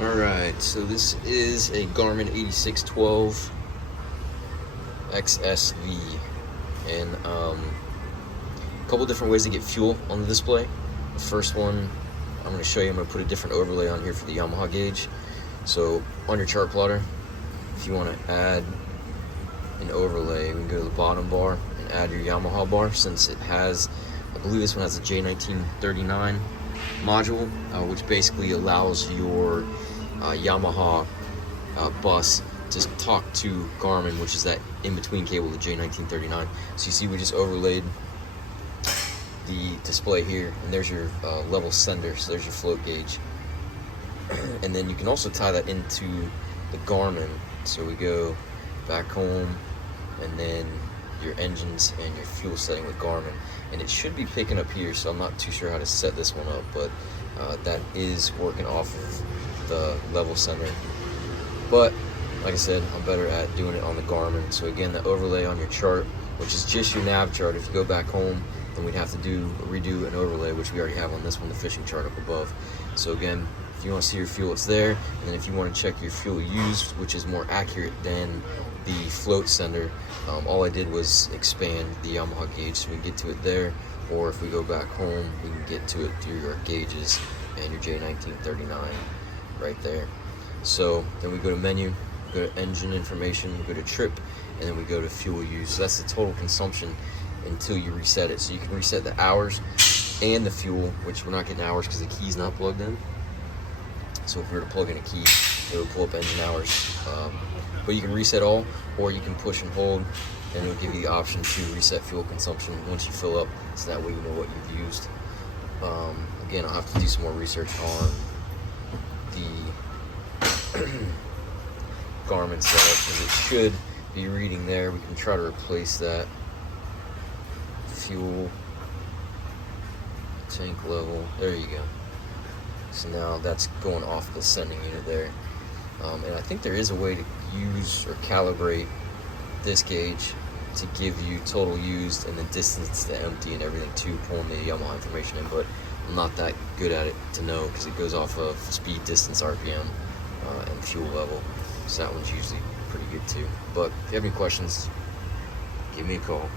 Alright, so this is a Garmin 8612 XSV, and a couple different ways to get fuel on the display. The first one I'm going to show you, I'm going to put a different overlay on here for the Yamaha gauge. So on your chart plotter, if you want to add an overlay, we can go to the bottom bar and add your Yamaha bar, since it has, I believe this one has a J1939 module, which basically allows your Yamaha bus to talk to Garmin, which is that in-between cable, the J1939. So you see we just overlaid the display here, and there's your level sender, so there's your float gauge. And then you can also tie that into the Garmin. So we go back home, and then your engines and your fuel setting with Garmin, and it should be picking up here, so I'm not too sure how to set this one up, but that is working off of the level center. But like I said, I'm better at doing it on the Garmin. So again, the overlay on your chart, which is just your nav chart, if you go back home, then we'd have to redo an overlay, which we already have on this one, the fishing chart up above. So again, if you want to see your fuel, it's there. And then if you want to check your fuel used, which is more accurate than the float sender, all I did was expand the Yamaha gauge so we can get to it there. Or if we go back home, we can get to it through your gauges and your J1939 right there. So then we go to menu, go to engine information, go to trip, and then we go to fuel use. So that's the total consumption until you reset it. So you can reset the hours and the fuel, which we're not getting hours because the key's not plugged in. So if we were to plug in a key, it would pull up engine hours. But you can reset all, or you can push and hold, and it'll give you the option to reset fuel consumption once you fill up, so that way you know what you've used. Again, I'll have to do some more research on the Garmin setup, because it should be reading there. We can try to replace that fuel tank level. There you go. So now that's going off the sending unit there. And I think there is a way to use or calibrate this gauge to give you total used and the distance to empty and everything too, pulling the Yamaha information in, but I'm not that good at it to know, because it goes off of speed, distance, RPM, and fuel level. So that one's usually pretty good too. But if you have any questions, give me a call.